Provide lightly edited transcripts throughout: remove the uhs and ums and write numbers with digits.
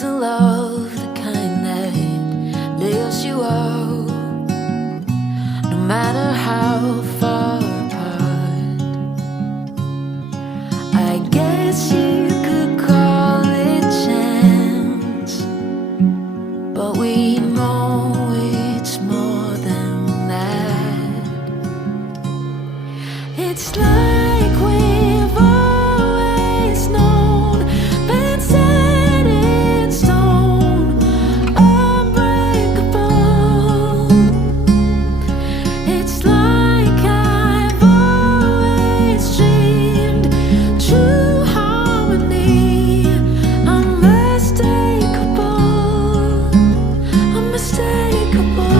to love, the kind that lifts you up, no matter how far apart. I guess you could call it chance, but we know it's more than that. It's like we've always known, been set in stone, unbreakable. It's like I've always dreamed, true harmony, unmistakable, unmistakable.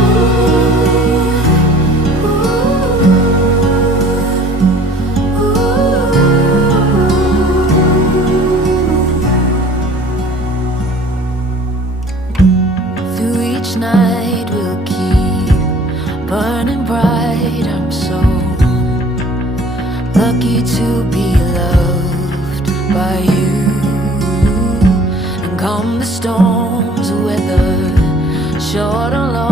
Through each night we'll keep burning bright. I'm so lucky to be loved by you. And come the storms, whether short or long,